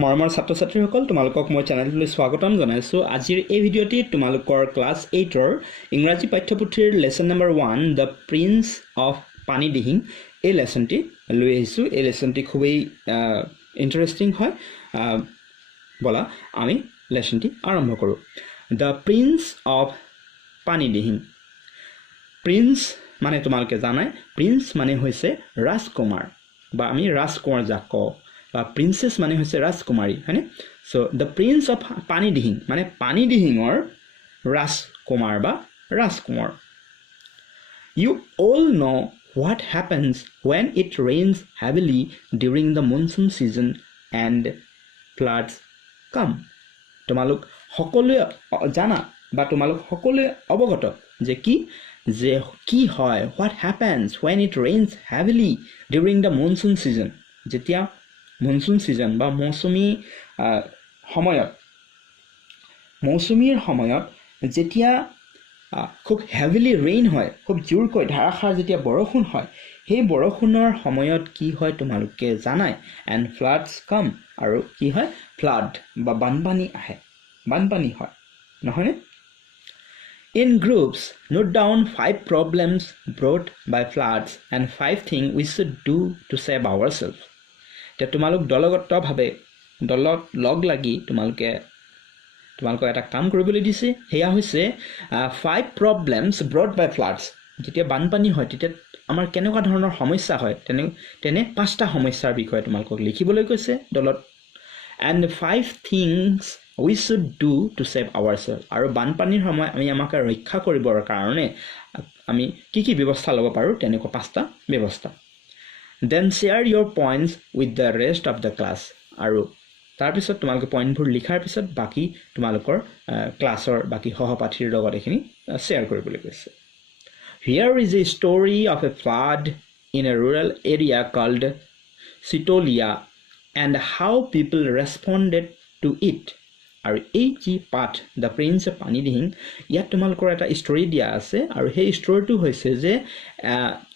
মৰমৰ ছাত্ৰ-ছাত্ৰীসকল তোমালোকক মই চেনেললৈ স্বাগতম জনাইছো। আজিৰ এই ভিডিঅ'টি তোমালোকৰ ক্লাছ 8ৰ ইংৰাজী পাঠ্যপুথিৰ lesson number 1 the prince of Panidihing এই লেসনটি লৈ আহিছো। এই লেসনটি খুবই ইন্টাৰেষ্টিং হয়। বলা আমি লেসনটি আৰম্ভ কৰো। The prince of Panidihing. Prince মানে তোমালোকে জানাই, প্ৰিন্স মানে হৈছে ৰাজকুমাৰ বা আমি ৰাজকুমাৰ যাক কওঁ, বা প্ৰিন্সেছ মানে হৈছে ৰাজকুমাৰী, হয়নে? So the prince of Panidihing মানে পানিদিহিঙৰ ৰাজকুমাৰ বা ৰাজকুমাৰ। You all know' what happens when it rains heavily during the monsoon season and floods come. তোমালোক সকলোৱে জানা বা তোমালোক সকলোৱে অৱগত যে কি হয়, what happens when it rains heavily during the monsoon season. যেতিয়া মনসুন সিজন বা মৌচুমীৰ সময়ত যেতিয়া খুব হেভিলি ৰেইন হয়, খুব জোৰকৈ ধাৰাসাৰ যেতিয়া বৰষুণ হয়, সেই বৰষুণৰ সময়ত কি হয় তোমালোকে জানাই। এণ্ড ফ্লাডছ কাম, আৰু কি হয় ফ্লাড বা বানপানী আহে, বানপানী হয়, নহয়নে? In groups, note down 5 problems brought by floods and 5 things we should do to save ourselves. তোমালোক দলগতভাৱে দলত লগ লাগি তোমালোকক এটা কাম কৰিবলৈ দিছে। সেয়া হৈছে 5 problems brought by floods. যেতিয়া বানপানী হয় তেতিয়া আমাৰ কেনেকুৱা ধৰণৰ সমস্যা হয়, তেনে 5টা সমস্যাৰ বিষয়ে তোমালোকক লিখিবলৈ কৈছে দলত। and 5 things we should do to save ourselves. আৰু বানপানীৰ সময় আমি আমাক ৰক্ষা কৰিবৰ কাৰণে আমি কি ব্যৱস্থা ল'ব পাৰোঁ, তেনেকুৱা 5টা ব্যৱস্থা। Then share your points with the rest of the class. আৰু তাৰপিছত তোমালোকে পইণ্টবোৰ লিখাৰ পিছত বাকী তোমালোকৰ ক্লাছৰ বাকী সহপাঠীৰ লগত এইখিনি শ্বেয়াৰ কৰিবলৈ কৈছে। Here is a story of a flood in a rural area called Sitolia and how people responded to it. আৰু এই যি পাঠ দ্য প্ৰিন্স অফ পানিদিহিং, ইয়াত তোমালোকৰ এটা ষ্টৰী দিয়া আছে। আৰু সেই ষ্টৰীটো হৈছে যে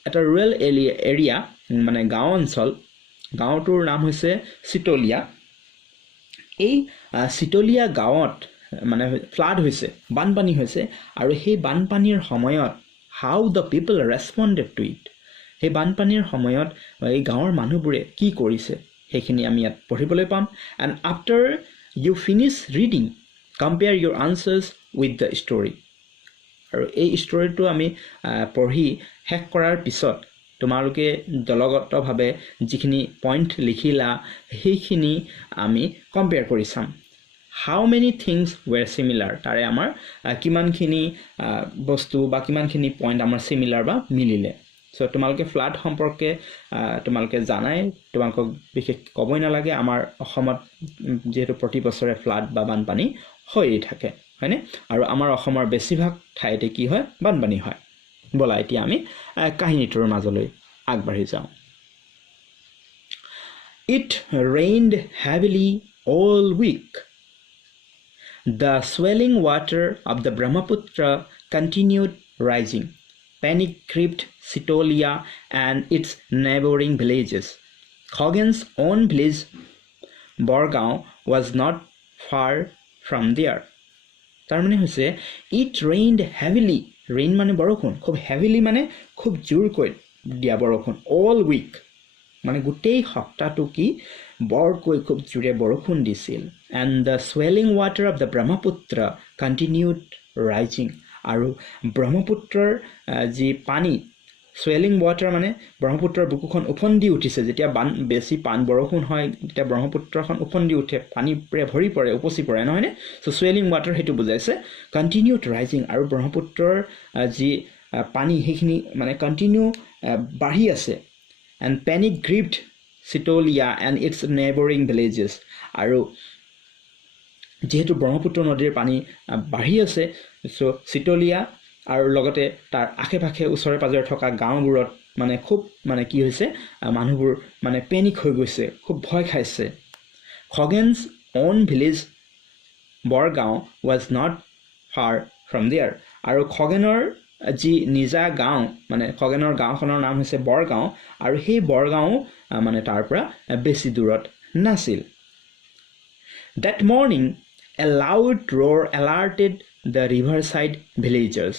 এটা ৰুৰেল এৰিয়া মানে গাঁও অঞ্চল, গাঁওটোৰ নাম হৈছে চিতলীয়া। এই চিতলীয়া গাঁৱত মানে ফ্লাড হৈছে, বানপানী হৈছে, আৰু সেই বানপানীৰ সময়ত হাউ দ্য পিপল ৰেছপণ্ডেড টু ইট, সেই বানপানীৰ সময়ত এই গাঁৱৰ মানুহবোৰে কি কৰিছে সেইখিনি আমি ইয়াত পঢ়িবলৈ পাম। And after you finish reading compare your answers with the story. আৰু এই ষ্টৰীটো আমি পঢ়ি শেষ কৰাৰ পিছত তোমালোকে দলগতভাৱে যিখিনি পইণ্ট লিখিলা সেইখিনি আমি কম্পেয়াৰ কৰি চাম। হাউ মেনি থিংছ ৱেৰ চিমিলাৰ, তাৰে আমাৰ কিমানখিনি বস্তু বা কিমানখিনি পইণ্ট আমাৰ চিমিলাৰ বা মিলিলে। চ' তোমালোকে ফ্লাড সম্পৰ্কে তোমালোকে জানাই, তোমালোকক বিশেষ ক'বই নালাগে। আমাৰ অসমত যিহেতু প্ৰতি বছৰে ফ্লাড বা বানপানী হৈয়ে থাকে, হয়নে? আৰু আমাৰ অসমৰ বেছিভাগ ঠাইতে কি হয়, বানপানী হয়। বলা এতিয়া আমি কাহিনীটোৰ মাজলৈ আগবাঢ়ি যাওঁ। It rained heavily all week. The swelling water of the Brahmaputra continued rising. Panic gripped Sitolia and its neighboring villages. Khoghen's own village, Borah, was not far from there. তাৰমানে হৈছে it rained heavily. ৰেইন মানে বৰষুণ, খুব heavily মানে খুব জোৰকৈ দিয়া বৰষুণ। অল উইক মানে গোটেই সপ্তাহটো কি বৰকৈ খুব জোৰে বৰষুণ দিছিল। And the swelling water of the Brahmaputra continued rising. আৰু ব্ৰহ্মপুত্ৰৰ যি পানী, চুৱেলিং ৱাটাৰ মানে ব্ৰহ্মপুত্ৰৰ বুকুখন উফন্দি উঠিছে। যেতিয়া বেছি বৰষুণ হয় তেতিয়া ব্ৰহ্মপুত্ৰখন উফন্দি উঠে, পানীৰে ভৰি পৰে, উপচি পৰে, নহয়নে? চ' চুৱেলিং ৱাটাৰ সেইটো বুজাইছে। কণ্টিনিউড ৰাইজিং, আৰু ব্ৰহ্মপুত্ৰৰ যি পানী সেইখিনি মানে কণ্টিনিউ বাঢ়ি আছে। And panic gripped Chitlia and its neighbouring villages. আৰু যিহেতু ব্ৰহ্মপুত্ৰ নদীৰ পানী বাঢ়ি আছে, চ' চিটলিয়া আৰু লগতে তাৰ আশে পাশে ওচৰে পাজৰে থকা গাঁওবোৰত মানে খুব মানে কি হৈছে, মানুহবোৰ মানে পেনিক হৈ গৈছে, খুব ভয় খাইছে। Khagen's own village Borgaon was not far from there. আৰু খগেনৰ যি নিজা গাঁও, মানে খগেনৰ গাঁওখনৰ নাম হৈছে বৰগাঁও, আৰু সেই বৰগাঁও মানে তাৰ পৰা বেছি দূৰত নাছিল। That morning, a loud roar alerted the riverside villagers.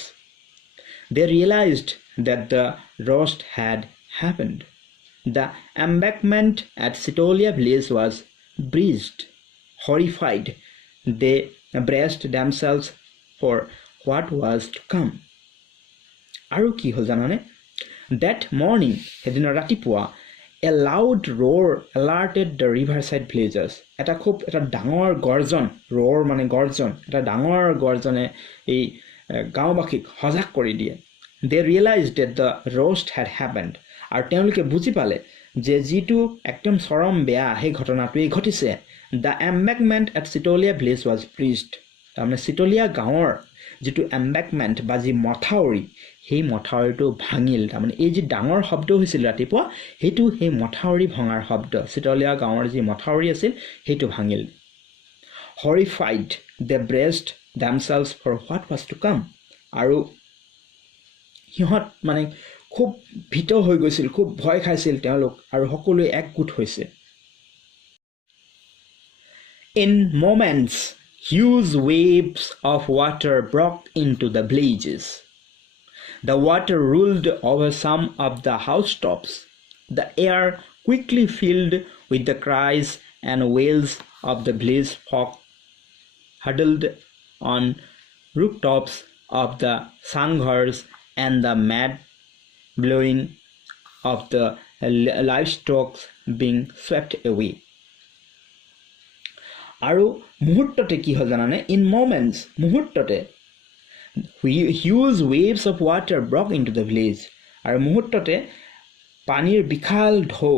They realized that the roast had happened. The embankment at Sitolia village was breached. Horrified, they braced themselves for what was to come. আৰু কি হ'ল জানানে? That morning, সেইদিনা ৰাতিপুৱা, a loud roar alerted the riverside villagers. এটা ডাঙৰ গৰ্জন, roar মানে গৰ্জন, এটা ডাঙৰ গৰ্জনে এই গাঁওবাসীক সজাগ কৰি দিয়ে. They realized that the roast had happened. আৰু তেওঁলোকে বুজি পালে যে যিটো একদম চৰম বেয়া সেই ঘটনাটোৱেই ঘটিছে. The embankment at Sitolia village was breached. তাৰমানে চিতলীয়া গাঁৱৰ যিটো embankment বা যি মথাউৰি, সেই মথাউৰিটো ভাঙিল. তাৰমানে এই যি ডাঙৰ শব্দ হৈছিল ৰাতিপুৱা, সেইটো সেই মথাউৰি ভঙাৰ শব্দ. চিতলীয়া গাঁৱৰ যি মথাউৰি আছিল সেইটো ভাঙিল. Horrified, they braced themselves for what was to come. আৰু সিহঁত মানে খুব ভীত হৈ গৈছিল, খুব ভয় খাইছিল তেওঁলোক, আৰু সকলোৱে একগোট হৈছে. In moments, huge waves of water broke into the villages. The water rolled over some of the housetops. The air quickly filled with the cries and wails of the village folk huddled on rooftops of the sanghars and the mad blowing of the livestock being swept away. আৰু মুহূৰ্ততে কি হ'ল জানানে? In moments, মুহূৰ্ততে huge waves of water broke into the village. আৰু মুহূৰ্ততে পানীৰ বিশাল ঢৌ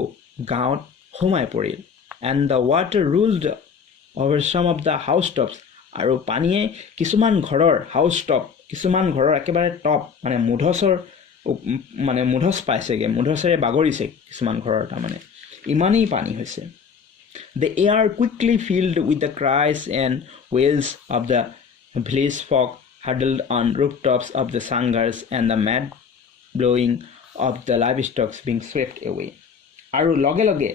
গাঁৱত সোমাই পৰিল. And the water rolled over some of the housetops. আৰু পানীয়ে কিছুমান ঘৰৰ housestop, কিছুমান ঘৰৰ একেবাৰে টপ মানে মুধচ পাইছেগে, মুধচেৰে বাগৰিছে কিছুমান ঘৰৰ. তাৰমানে ইমানেই পানী হৈছে. The air quickly filled with the cries and wails of the village folk huddled on rooftops of the sangars and the mad blowing of the livestock being swept away. আৰু লগে লগে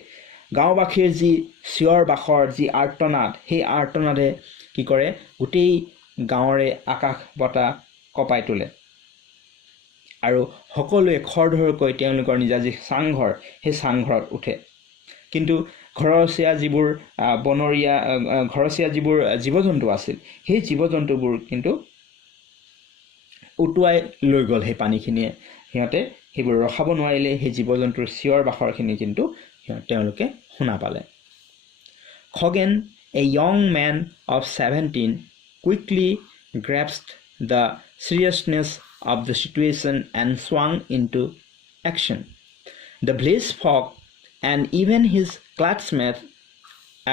গাঁওবাসীৰ যি চিঞৰ বাখৰ, যি আৰ্তনাদ, সেই আৰ্তনাদে কি কৰে? গোটেই গাঁৱৰে আকাশ বতাহ কঁপাই তোলে. আৰু সকলোৱে খৰধৰকৈ তেওঁলোকৰ নিজা যি চাংঘৰ, সেই চাংঘৰত উঠে. কিন্তু ঘৰচীয়া যিবোৰ জীৱ জন্তু আছিল, সেই জীৱ জন্তুবোৰ কিন্তু উটুৱাই লৈ গ'ল সেই পানীখিনিয়ে. সিহঁতে সেইবোৰ ৰখাব নোৱাৰিলে. সেই জীৱ জন্তুৰ চিঞৰ বাখৰখিনি কিন্তু তেওঁলোকে শুনা পালে. Khoghen, a young man of 17, quickly grasped the seriousness of the situation and swung into action. The village folk and even his classmates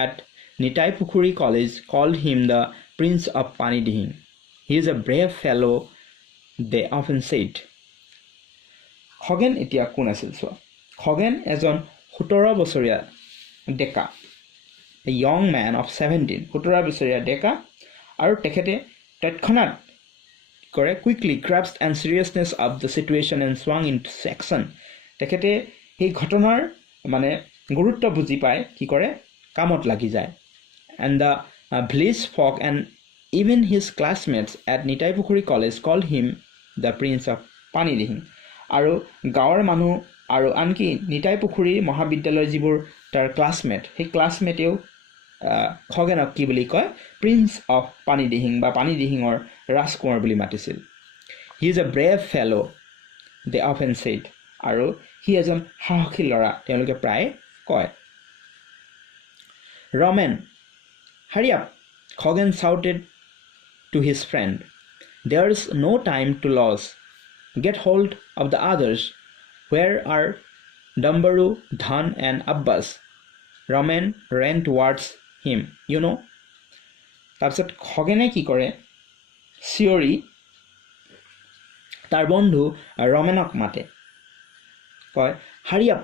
at Nitaipukhuri College called him the Prince of Panidihing. He is a brave fellow, they often said. Khoghen এতিয়া কোন আছিল চোৱা? Khoghen এজন 17 বছৰীয়া ডেকা, a young man of 17, 17 বছৰীয়া ডেকা. আৰু তেখেতে তৎক্ষণাত কৰে quickly grasped and seriousness of the situation and swung into action. তেখেতে সেই ঘটনাৰ মানে গুৰুত্ব বুজি পায়, কি কৰে? কামত লাগি যায়. And the village folk and even his classmates at Nitaipukhuri College called him the Prince of Panidihing. আৰু গাঁৱৰ মানুহ আৰু আনকি নিতাইপুখুৰী মহাবিদ্যালয় যিবোৰ তাৰ ক্লাছমেট, সেই ক্লাছমেটেও খগেনক কি বুলি কয়? প্ৰিন্স অফ পানীদিহিং বা পানীদিহিঙৰ ৰাজকুমাৰ বুলি মাতিছিল. He is a brave fellow, they often said. আৰু সি এজন সাহসী ল'ৰা, তেওঁলোকে প্ৰায় কয়. Ramen, hurry up, Khoghen shouted to his friend. There is no time to lose. Get hold of the others. Where are Dambaru, Dhan and Abbas? Ramen ran towards him, you know. তাৰপিছত খগেনে কি কৰে? চিঞৰি তাৰ বন্ধু ৰমেনক মাতে, কয় hurry up,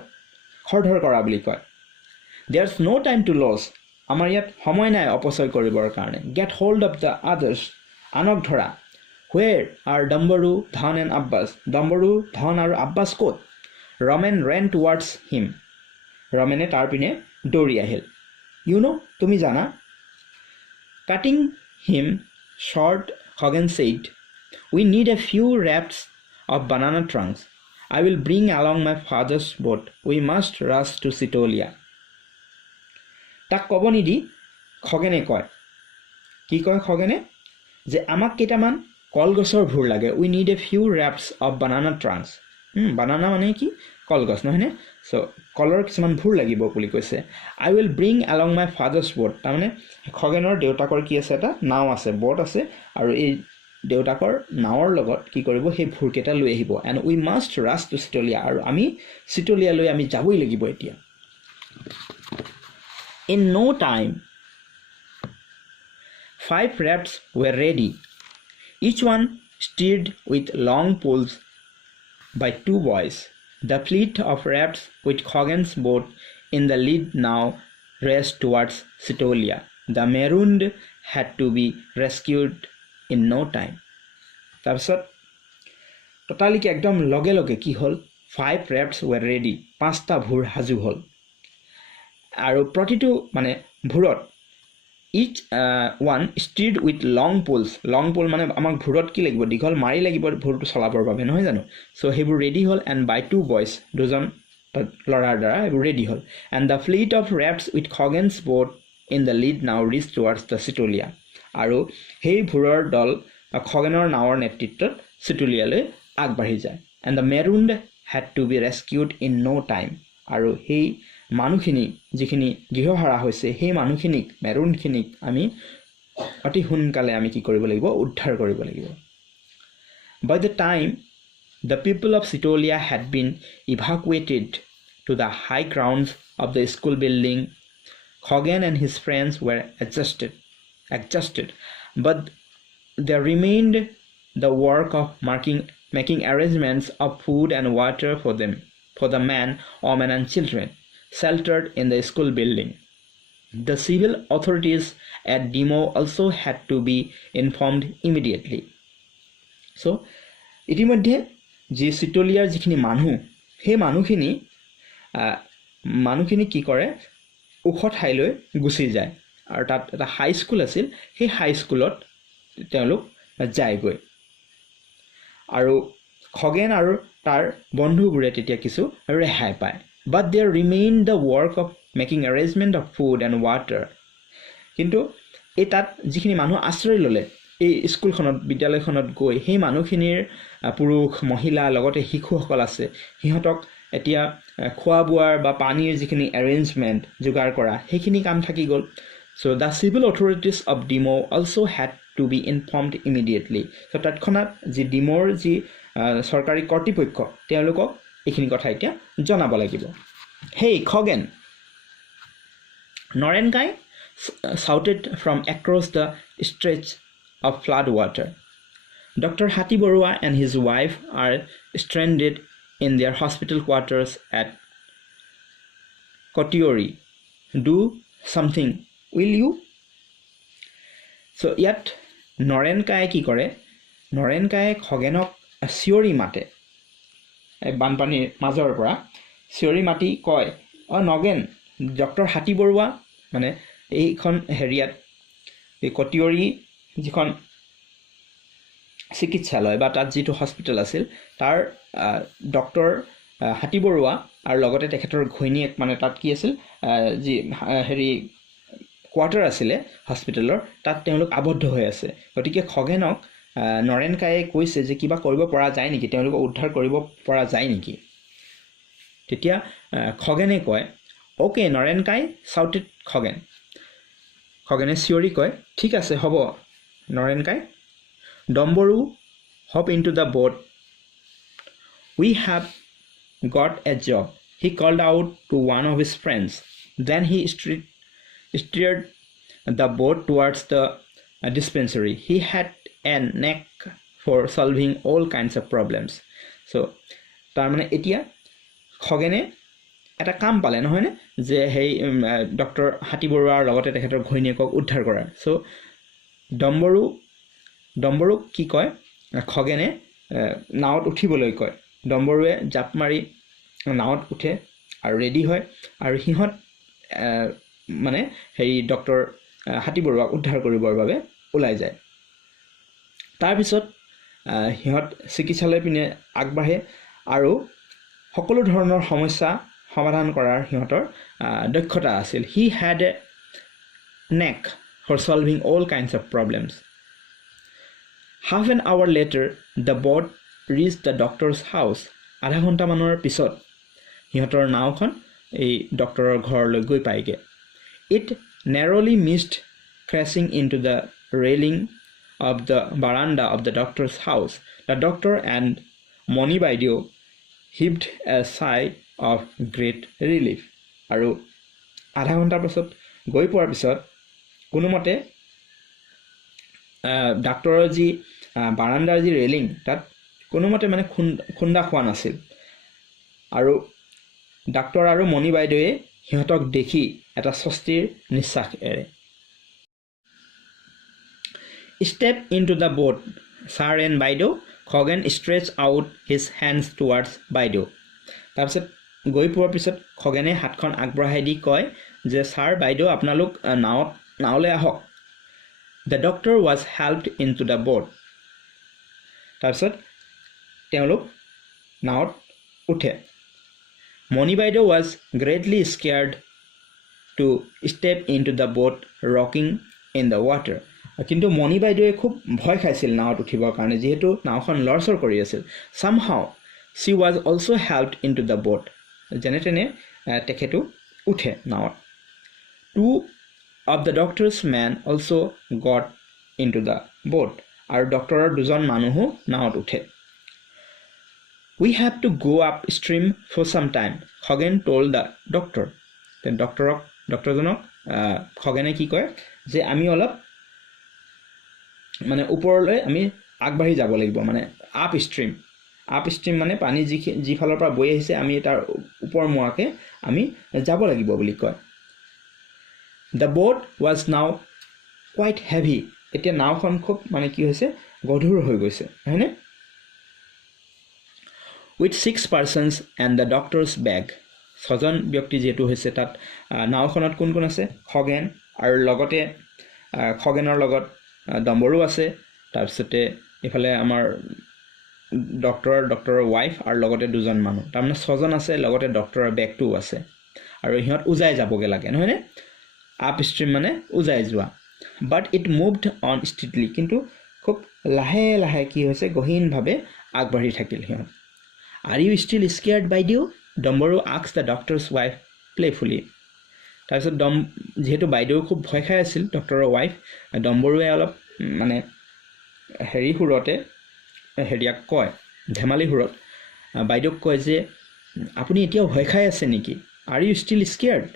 খৰধৰ কৰা বুলি কয়. There's no time to lose. আমাৰ ইয়াত সময় নাই অপচয় কৰিবৰ কাৰণে. Get hold of the others. আনক ধৰা. Where are Dambaru, Dhan and Abbas? Dambaru, Dhan আৰু আব্বাস ক'ত? Ramen ran towards him. ৰমেনে তাৰ পিনে দৌৰি আহিল. You know, তুমি জানা. Cutting him short, Khoghen said, "We need a few wraps of banana trunks. I will bring along my father's boat. We must rush to Sitolia." তাক ক'ব নিদি খগেনে কয়, কি কয় খগেনে, যে আমাক কেইটামান কলগছৰ ভুৰ লাগে। উই নিড এ ফিউ ৰেপছ অফ বানানা ট্ৰাংকছ। বানানা মানে কি, কলগছ নহয়নে? চ' কলৰ কিছুমান ভুৰ লাগিব বুলি কৈছে। I will bring along my father's boat. তাৰমানে খগেনৰ দেউতাকৰ কি আছে, এটা নাও আছে, ব'ট আছে, আৰু এই দেউতাকৰ নাৱৰ লগত কি কৰিব, সেই ভুৰকেইটা লৈ আহিব। এণ্ড উই মাষ্ট ৰাছ টু চিটলিয়া, আৰু আমি চিটলিয়ালৈ আমি যাবই লাগিব এতিয়া। In no time, 5 rafts were ready, each one steered with long poles by 2 boys. The fleet of rafts with Khoghen's boat in the lead now raced towards Sitolia. The marooned had to be rescued in no time. তাৰপিছত totally কি একদম লগে লগে কি হ'ল, 5 rafts were ready, 5টা ভুৰ সাজু হ'ল। আৰু প্ৰতিটো মানে ভুৰত is one steered with long poles. Long pole মানে আমাক ভুৰত কি লাগিব, দীঘল মাৰি লাগিব ভুৰটো চলাবৰ বাবে, নহয় জানো? চ' সেইবোৰ ৰেডি হ'ল। এণ্ড বাই 2 বয়জ, দুজন ল'ৰাৰ দ্বাৰা এইবোৰ ৰেডি হ'ল। And the fleet of rafts with Khagen's boat in the lead now reach towards the Chitlia. আৰু সেই ভুৰৰ দল খগেনৰ নাৱৰ নেতৃত্বত চিটলিয়ালৈ আগবাঢ়ি যায়। And the marooned had to be rescued in no' time. আৰু সেই মানুহখিনি যিখিনি গৃহহাৰা হৈছে, সেই মানুহখিনিক, মেৰুণখিনিক আমি অতি সোনকালে আমি কি কৰিব লাগিব, উদ্ধাৰ কৰিব লাগিব। By the time the people of Sitolia had been evacuated to the high grounds of the school building, Khoghen and his friends were exhausted, but there remained the work of making arrangements of food and water for them, for the men, women and children sheltered in the school building. The civil authorities at Demo also had to be informed immediately. So, ইতিমধ্যে যি চিটলিয়াৰ যিখিনি মানুহ, সেই মানুহখিনি কি কৰে, ওখ ঠাইলৈ গুচি যায়। আৰু তাত এটা হাই স্কুল আছিল, সেই হাই স্কুলত তেওঁলোক যায়গৈ। আৰু খগেন আৰু তাৰ বন্ধুবোৰে তেতিয়া কিছু ৰেহাই পায়। But there remained the work of making arrangement of food and water. কিন্তু এই তাত যিখিনি মানুহ আশ্ৰয় ল'লে এই স্কুলখনত, বিদ্যালয়খনত গৈ, সেই মানুহখিনিৰ পুৰুষ, মহিলা, লগতে শিশুসকল আছে, সিহঁতক এতিয়া খোৱা বোৱাৰ বা পানীৰ যিখিনি এৰেঞ্জমেণ্ট যোগাৰ কৰা, সেইখিনি কাম থাকি গ'ল। So' the civil authorities of Demow also' had to be informed immediately. So' তৎক্ষণাত যি ডিমোৰ যি চৰকাৰী কৰ্তৃপক্ষ, তেওঁলোকক এইখিনি কথা এতিয়া জনাব লাগিব। Hey, Khoghen, Norenkai shouted from across the stretch of flood water. Dr. Hati Borah and his wife are stranded in their hospital quarters at Kotiori. Do something, will you? So, yet, Norenkai কি কৰে, Norenkai Khoghenok চিঞৰি মাতে, বানপানীৰ মাজৰ পৰা চিঞৰি মাতি কয়, নগেন, ডক্টৰ হাতী বৰুৱা, মানে এইখন হেৰিয়াত এই কটিয়ৰী যিখন চিকিৎসালয় বা তাত যিটো হস্পিটেল আছিল, তাৰ ডক্টৰ হাতী বৰুৱা আৰু লগতে তেখেতৰ ঘৈণীয়েক, মানে তাত কি আছিল, যি হেৰি কোৱাৰ্টাৰ আছিলে হস্পিটেলৰ, তাত তেওঁলোক আবদ্ধ হৈ আছে। গতিকে খগেনক নৰেনকায়ে কৈছে যে কিবা কৰিব পৰা যায় নেকি, তেওঁলোকক উদ্ধাৰ কৰিব পৰা যায় নেকি। তেতিয়া খগেনে কয়, অ'কে নৰেনকাই, চাউটেড খগেনে চিঞৰি কয়, ঠিক আছে, হ'ব নৰেনকাই। Dambaru, hop into the boat, we have got a job, he called out to one of his friends. Then he steered the boat towards the dispensary. He had a knack for solving all kinds of problems. So তাৰমানে এতিয়া খগেনে এটা কাম পালে, নহয়নে, যে সেই doctor হাতী বৰুৱাৰ লগতে তেখেতৰ ঘৈণীয়েকক উদ্ধাৰ কৰাৰ। চ' ডম্বৰুক কি কয়, খগেনে নাৱত উঠিবলৈ কয়। ডম্বৰুৱে জাপ মাৰি নাৱত উঠে আৰু ৰেডি হয়, আৰু সিহঁত মানে হেৰি ডক্টৰ হাতী বৰুৱাক উদ্ধাৰ কৰিবৰ বাবে ওলাই যায় তাৰপিছত হিহঁত চিকিৎসালয় পিনে আগবাঢ়ে আৰু সকলো ধৰণৰ সমস্যা সমাধান কৰাৰ হিহঁতৰ দক্ষতা আছিল he had a knack for solving all kinds of problems half an hour later the boat reached the doctor's house আধা ঘণ্টা মানৰ পিছত হিহঁতৰ নাওখন এই ডক্টৰৰ ঘৰলৈ গৈ পাইগে it narrowly missed crashing into the railing of the veranda of the doctor's house the doctor and Moni Baidio heaved a sigh of great relief আৰু আধা ঘণ্টাৰ পিছত গৈ পোৱাৰ পিছত কোনোমতে ডাক্তৰৰ যি বাৰান্দাৰ যি ৰেলিং তাত কোনোমতে মানে খুন্দা খোৱা নাছিল আৰু ডাক্তৰ আৰু মণি বাইদেৱে হিহঁতক দেখি এটা স্বস্তিৰ নিশ্বাস এৰে step into the boat sir and বাইদেউ Khagen stretched out his hands towards বাইদেউ তাৰপিছত গৈ পোৱাৰ পিছত খগেনে হাতখন আগবঢ়াই দি কয় যে ছাৰ বাইদেউ আপোনালোক নাওলৈ আহক the doctor was helped into the boat তাৰপিছত তেওঁলোক নাওত উঠে মণি বাইদেউ was greatly scared to step into the boat rocking in the water কিন্তু মণি বাইদেৱে খুব ভয় খাইছিল নাওত উঠিবৰ কাৰণে যেহেতু নাওখন লৰচৰ কৰি আছিল somehow she was also helped into the boat যেনে তেনে তেখেতো উঠে নাওত two of the doctor's men also got into the boat আৰু ডক্টৰৰ দুজন মানুহো নাওত উঠে we have to go upstream for some time Khagen told the doctor ডক্টৰজনক খগেনে কি কয় যে আমি অলপ মানে ওপৰলৈ আমি আগবাঢ়ি যাব লাগিব মানে আপষ্ট্ৰীম মানে পানী যি ফালৰ পৰা বৈ আহিছে আমি তাৰ ওপৰ মুৱাকে আমি যাব লাগিব বুলি কয় the boat was now quite heavy এতিয়া নাওখন খুব মানে কি হৈছে গধুৰ হৈ গৈছে হয়নে with 6 persons and the doctor's bag ছজন ব্যক্তি যেটো হৈছে তাত নাওখনত কোন কোন আছে খগেন আৰু লগতে খগেনৰ লগত ডম্বৰু আছে তাৰপিছতে ইফালে আমাৰ ডক্টৰৰ ওয়াইফ আৰু লগতে দুজন মানুহ তাৰমানে ছজন আছে লগতে ডক্টৰৰ বেগটো আছে আৰু ইহঁত উজাই যাবগে লাগে নহয়নে আপষ্ট্ৰীম মানে উজাই যোৱা but it moved on steadily কিন্তু খুব লাহে লাহে কি হৈছে গহীনভাৱে আগবাঢ়ি থাকিল হিহঁত are you still scared বাইদেউ ডম্বৰু asked the doctor's wife playfully তাৰপিছত যেহেতু বাইদেউ খুব ভয় খাই আছিল ডক্টৰৰ ওয়াইফ ডম্বৰুৱে অলপ মানে হেৰি হুৰতে হেৰিয়াক কয় ধেমালি হুৰত বাইদেউক কয় যে আপুনি এতিয়াও ভয় খাই আছে নেকি are you still scared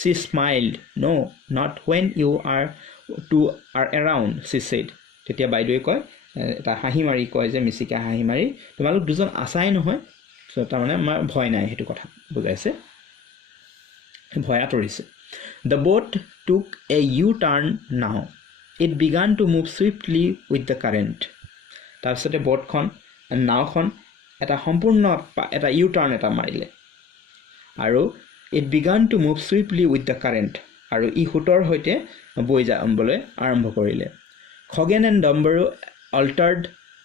she smiled no not when you are around she said তেতিয়া বাইদেউৱে কয় এটা হাঁহি মাৰি কয় যে মিছিকা হাঁহি মাৰি তোমালোক দুজন আছাই নহয় তাৰমানে আমাৰ ভয় নাই হেতু কথা বুজাইছে ভয় আঁতৰিছে the boat took a U-turn now it began to move swiftly with the current তাৰপিছতে নাওখন এটা সম্পূৰ্ণ এটা U-turn এটা মাৰিলে আৰু it began to move swiftly with the current আৰু ই হুটৰ হৈতে বৈ যাবলৈ আৰম্ভ কৰিলে Khagen and Dambaru altered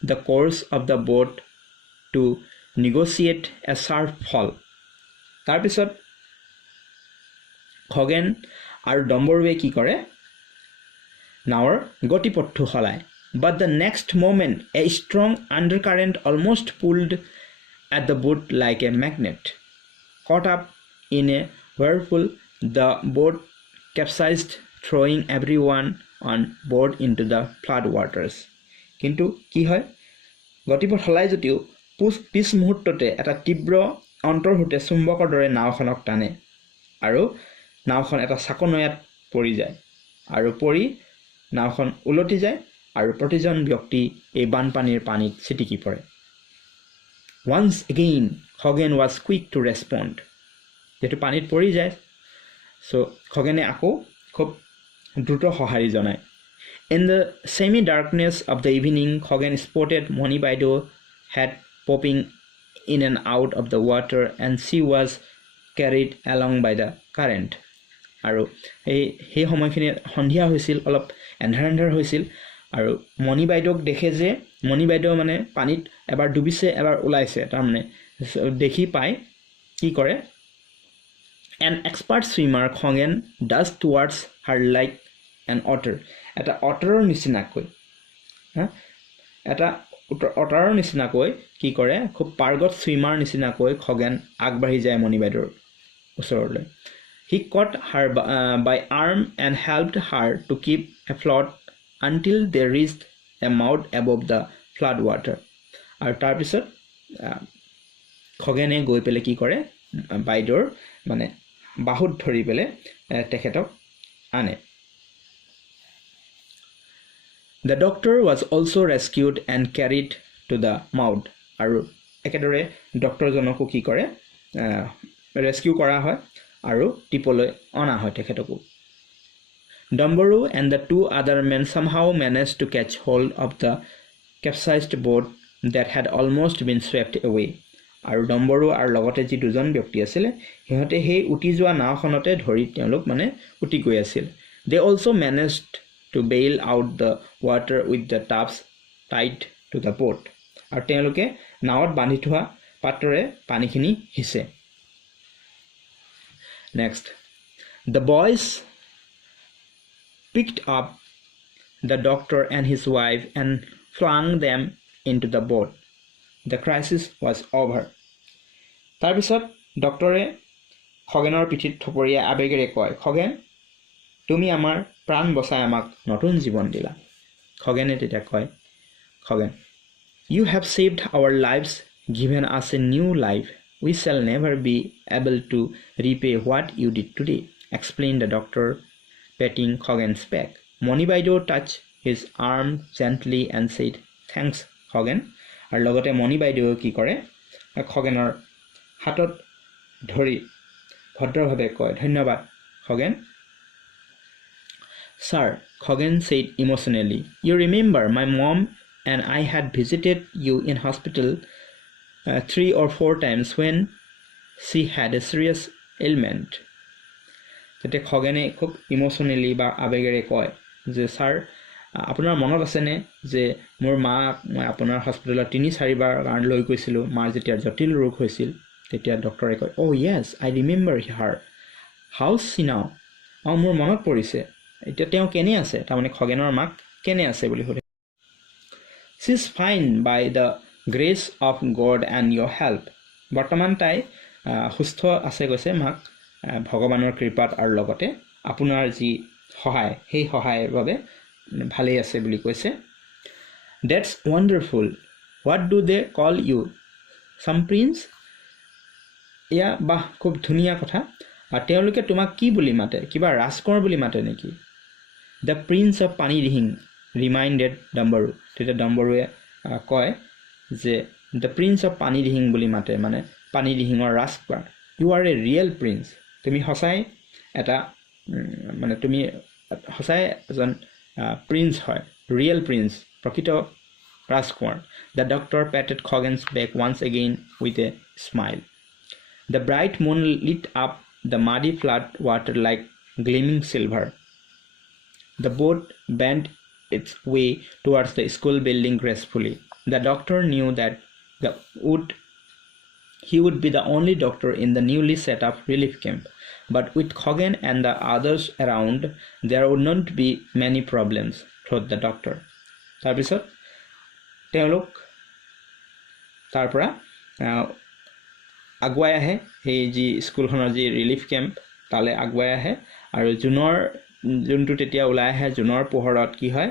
the course of the boat to negotiate a sharp fall তাৰপিছত খগেন আৰু ডম্বৰুৱে কি কৰে নাওৰ গতিপথটো সলায় but the next moment a strong undercurrent almost pulled at the boat like a magnet caught up in a whirlpool the boat capsized throwing everyone on board into the flood waters কিন্তু কি হয় গতিপথ সলাই যদিও পিছ মুহূৰ্ততে এটা তীব্ৰ অন্তৰ্হুতে চুম্বকৰ দৰে নাওখনক টানে আৰু নাওখন এটা চাকনৈয়াত পৰি যায় আৰু পৰি নাওখন উলটি যায় আৰু প্ৰতিজন ব্যক্তি এই বানপানীৰ পানীত ছিটিকি পৰে once again Khagen was quick to respond যেটো পানীত পৰি যায় সো খগেনে আকৌ খুব দ্ৰুত সহাৰি জনায় in the semi darkness of the evening Khagen spotted Moni Baido head popping in and out of the water and she was carried along by the current আৰু সেই সময়খিনি সন্ধিয়া হৈছিল অলপ এন্ধাৰ হৈছিল আৰু মণি বাইদেউক দেখে যে মণি বাইদেউ মানে পানীত এবাৰ ডুবিছে এবাৰ ওলাইছে তাৰ মানে দেখি পাই কি কৰে an expert swimmer Khagen does towards her like an otter এটা অটাৰৰ নিচিনাকৈ এটা অটাৰৰ নিচিনাকৈ কি কৰে খুব পাৰ্গত সুইমাৰ নিচিনাকৈ খগেন আগবাঢ়ি যায় মণি বাইদেউৰ ওচৰলৈ he caught her by arm and helped her to keep afloat until they reached a mouth above the flood water আৰু তাৰ পিছত খগেনে গৈ পেলে কি কৰে বাইদেউৰ মানে বাহুত ধৰি পেলে তেখেতক আনে The doctor was also rescued and carried to the mouth আৰু একেদৰে ডক্টৰজনকো কি কৰে ৰেস্কিউ কৰা হয় আৰু টিপলৈ অনা হয় তেখেতকো Dumbaroo and the two other men somehow managed to catch hold of the capsized boat that had almost been swept away আৰু Dumbaroo আৰু লগতে যি দুজন ব্যক্তি আছিল হেহতে সেই উটি যোৱা নাওখনতে ধৰি তেওঁলোক মানে উটি গৈ আছিল They also managed to bail out the water with the tubs tied to the boat আৰু তেওঁলোকে নাৱত বান্ধি থোৱা পাত্ৰৰে পানীখিনি হিছে Next the boys picked up the doctor and his wife and flung them into the boat the crisis was over তাৰ পিছত ডক্টৰে খগেনৰ পিঠিত থপৰিয়া আবেগেৰে কয় খগেন তুমি আমাৰ প্ৰাণ বচাই আমাক নতুন জীৱন দিলা খগেনে তেতিয়া কয় Khagen You have saved our lives given us a new life we shall never be able to repay what you did today explained the doctor patting Khoghen's back Moni Baideau touched his arm gently and said thanks Khoghen আৰু লগতে মণি বাইদেউ কি কৰে খগেনৰ হাতত ধৰি ভদ্ৰভাৱে কয় ধন্যবাদ Khagen Sir, Khoghen said emotionally, you remember my mom and I had visited you in hospital 3 or 4 times when she had a serious ailment. Tete Khogene khub emotionally ba abegere koy je sir apunar monot ase ne je mor ma moi apunar hospital 3-4 bar gan loi koisilu mar jetia jotil rog hoisil tetia doctor e koy oh yes I remember her how's she now mor monot porise এতিয়া তেওঁ কেনে আছে তাৰ মানে খগেনৰ মাক কেনে আছে বুলি হলে She is fine by the grace of God and your help বৰ্তমান তাই সুস্থ আছে কৈছে মাক ভগৱানৰ কৃপাত আৰু লগতে আপোনাৰ যি সহায় সেই সহায়ৰ বাবে ভালে আছে বুলি কৈছে That's wonderful what do they call you some prince ইয়া বাহ খুব ধুনিয়া কথা আৰু তেওঁলোকে তোমাক কি বুলি মাতে কিবা ৰাজকুমাৰ বুলি মাতে নেকি The Prince of Panidihing reminded Dumbaroo. Tete Dumbaroo কয় যে the Prince of Panidihing বুলি মাতে মানে Panidihingৰ ৰাজকুমাৰ You are a real prince. তুমি হসাই এটা মানে তুমি হসাই এজন prince হয় real prince প্ৰকৃত ৰাজকুমাৰ The doctor patted Khoghen's back once again with a smile. The bright moon lit up the muddy flood water like gleaming silver. The boat bent its way towards the school building gracefully. The doctor knew that he would be the only doctor in the newly set up relief camp. But with Khoghen and the others around, there would not be many problems, thought the doctor. তাৰপিছত তেওঁলোক তাৰ পৰা আগুৱাই আহে সেই যি স্কুলখনৰ যি ৰিলিফ কেম্প তালে আগুৱাই আহে আৰু জুনৰ যোনটো তেতিয়া ওলাই আহে জুনৰ পোহৰত কি হয়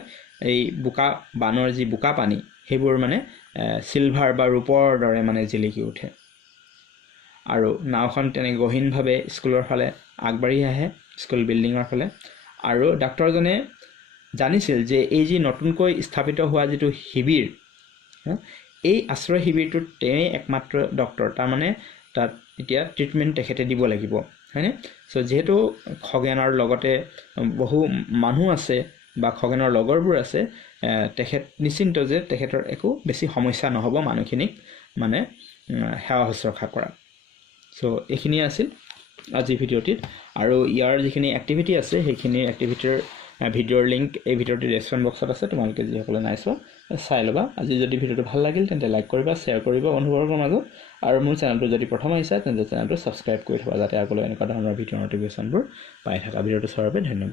এই বুকা বানৰ যি বুকা পানী সেইবোৰ মানে সিলভাৰ বা ৰূপৰ দৰে মানে জিলিকি উঠে আৰু নাওখন তেনে গহীনভাৱে স্কুলৰ ফালে আগবাঢ়ি আহে স্কুল বিল্ডিঙৰ ফালে আৰু ডাক্তৰজনে জানিছিল যে এই যি নতুনকৈ স্থাপিত হোৱা যিটো শিবিৰ এই আশ্ৰয় শিবিৰটোত তেনে একমাত্ৰ ডক্টৰ তাৰ মানে তাত এতিয়া ট্ৰিটমেন্ট তেখেতে দিব লাগিব হয়নে সো যেহেতু খগেনৰ লগতে বহু মানুহ আছে বা খগেনৰ লগৰবোৰ আছে তেখেত নিশ্চিন্ত যে তেখেতৰ একো বেছি সমস্যা নহব মানুহখিনিক মানে সেৱা শুশ্ৰূষা কৰা সো এইখিনি আছিল আজি ভিডিঅ'টিত আৰু ইয়াৰ যিখিনি এক্টিভিটি আছে সেইখিনি এক্টিভিটিৰ ভিডিঅ'ৰ লিংক এই ভিডিঅ'টিৰ ডেছক্ৰিপশ্যন বক্সত আছে তোমালোকে যিসকলে নাই চোৱা চাই ল'বা আজি যদি ভিডিঅ'টো ভাল লাগিল তেন্তে লাইক কৰিবা শ্বেয়াৰ কৰিবা বন্ধুবৰ্গৰ মাজত আৰু মোৰ চেনেলটো যদি প্ৰথম আহিছা তেন্তে চেনেলটো ছাবস্ক্ৰাইব কৰি থবা যাতে আগলৈ এনেকুৱা ধৰণৰ ভিডিঅ' নটিফিকেশ্যনবোৰ পাই থাকা ভিডিঅ'টো চোৱাৰ বাবে ধন্যবাদ